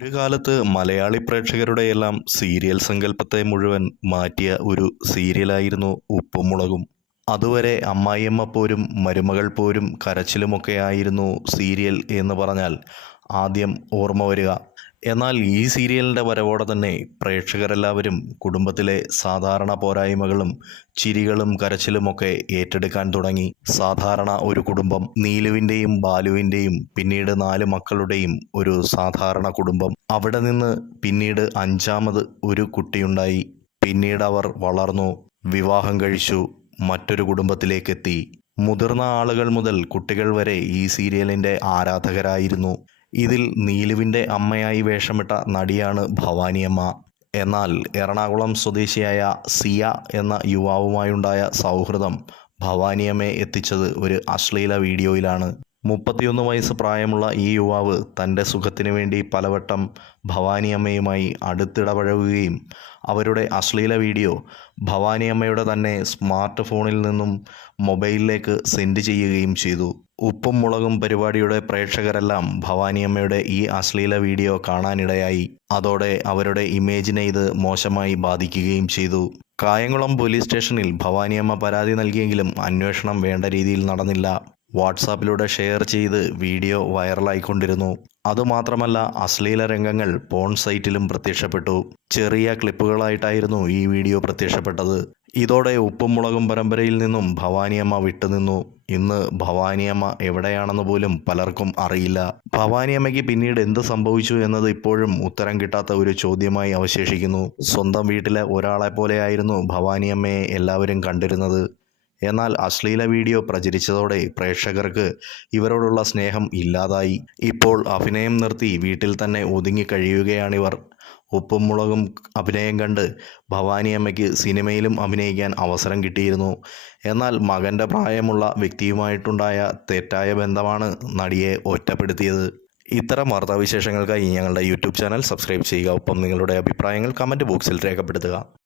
ഒരു കാലത്ത് മലയാളി പ്രേക്ഷകരുടെ എല്ലാം സീരിയൽ സങ്കല്പത്തെ മുഴുവൻ മാറ്റിയ ഒരു സീരിയലായിരുന്നു ഉപ്പും മുളകും അതുവരെ അമ്മായിയമ്മ പോരും മരുമകൾ പോരും കരച്ചിലുമൊക്കെ ആയിരുന്നു സീരിയൽ എന്ന് പറഞ്ഞാൽ ആദ്യം ഓർമ്മ വരിക. എന്നാൽ ഈ സീരിയലിന്റെ വരവോടെ തന്നെ പ്രേക്ഷകരെല്ലാവരും കുടുംബത്തിലെ സാധാരണ പോരായ്മകളും ചിരികളും കരച്ചിലുമൊക്കെ ഏറ്റെടുക്കാൻ തുടങ്ങി. സാധാരണ ഒരു കുടുംബം നീലുവിന്റെയും ബാലുവിന്റെയും പിന്നീട് നാല് മക്കളുടെയും ഒരു സാധാരണ കുടുംബം. അവിടെ നിന്ന് പിന്നീട് അഞ്ചാമത് ഒരു കുട്ടിയുണ്ടായി. പിന്നീട് അവർ വളർന്നു വിവാഹം കഴിച്ചു മറ്റൊരു കുടുംബത്തിലേക്കെത്തി. മുതിർന്ന ആളുകൾ മുതൽ കുട്ടികൾ വരെ ഈ സീരിയലിന്റെ ആരാധകരായിരുന്നു. ഇതിൽ നീലുവിന്റെ അമ്മയായി വേഷമിട്ട നടിയാണ് ഭവാനിയമ്മ. എന്നാൽ എറണാകുളം സ്വദേശിയായ സിയ എന്ന യുവാവുമായുണ്ടായ സൗഹൃദം ഭവാനിയമ്മയെ എത്തിച്ചത് ഒരു അശ്ലീല വീഡിയോയിലാണ്. മുപ്പത്തിയൊന്ന് വയസ്സ് പ്രായമുള്ള ഈ യുവാവ് തന്റെ സുഖത്തിനു വേണ്ടി പലവട്ടം ഭവാനിയമ്മയുമായി അടുത്തിടപഴകുകയും അവരുടെ അശ്ലീല വീഡിയോ ഭവാനിയമ്മയുടെ തന്നെ സ്മാർട്ട് ഫോണിൽ നിന്നും മൊബൈലിലേക്ക് സെൻഡ് ചെയ്യുകയും ചെയ്തു. ഉപ്പും മുളകും പരിപാടിയുടെ പ്രേക്ഷകരെല്ലാം ഭവാനിയമ്മയുടെ ഈ അശ്ലീല വീഡിയോ കാണാനിടയായി. അതോടെ അവരുടെ ഇമേജിനെ ഇത് മോശമായി ബാധിക്കുകയും ചെയ്തു. കായംകുളം പോലീസ് സ്റ്റേഷനിൽ ഭവാനിയമ്മ പരാതി നൽകിയെങ്കിലും അന്വേഷണം വേണ്ട രീതിയിൽ നടന്നില്ല. വാട്സാപ്പിലൂടെ ഷെയർ ചെയ്ത് വീഡിയോ വൈറലായിക്കൊണ്ടിരുന്നു. അതുമാത്രമല്ല അശ്ലീല രംഗങ്ങൾ പോൺ സൈറ്റിലും പ്രത്യക്ഷപ്പെട്ടു. ചെറിയ ക്ലിപ്പുകളായിട്ടായിരുന്നു ഈ വീഡിയോ പ്രത്യക്ഷപ്പെട്ടത്. ഇതോടെ ഉപ്പും മുളകും പരമ്പരയിൽ നിന്നും ഭവാനിയമ്മ വിട്ടുനിന്നു. ഇന്ന് ഭവാനിയമ്മ എവിടെയാണെന്ന് പോലും പലർക്കും അറിയില്ല. ഭവാനിയമ്മയ്ക്ക് പിന്നീട് എന്ത് സംഭവിച്ചു എന്നത് ഇപ്പോഴും ഉത്തരം കിട്ടാത്ത ഒരു ചോദ്യമായി അവശേഷിക്കുന്നു. സ്വന്തം വീട്ടിലെ ഒരാളെ പോലെയായിരുന്നു ഭവാനിയമ്മയെ എല്ലാവരും കണ്ടിരുന്നത്. എന്നാൽ അശ്ലീല വീഡിയോ പ്രചരിച്ചതോടെ പ്രേക്ഷകർക്ക് ഇവരോടുള്ള സ്നേഹം ഇല്ലാതായി. ഇപ്പോൾ അഭിനയം നിർത്തി വീട്ടിൽ തന്നെ ഒതുങ്ങി കഴിയുകയാണിവർ. ഉപ്പും മുളകും അഭിനയം കണ്ട് ഭവാനിയമ്മയ്ക്ക് സിനിമയിലും അഭിനയിക്കാൻ അവസരം കിട്ടിയിരുന്നു. എന്നാൽ മകന്റെ പ്രായമുള്ള വ്യക്തിയുമായിട്ടുണ്ടായ തെറ്റായ ബന്ധമാണ് നടിയെ ഒറ്റപ്പെടുത്തിയത്. ഇത്തരം വാർത്താവിശേഷങ്ങൾക്കായി ഞങ്ങളുടെ യൂട്യൂബ് ചാനൽ സബ്സ്ക്രൈബ് ചെയ്യുക. ഒപ്പം നിങ്ങളുടെ അഭിപ്രായങ്ങൾ കമന്റ് ബോക്സിൽ രേഖപ്പെടുത്തുക.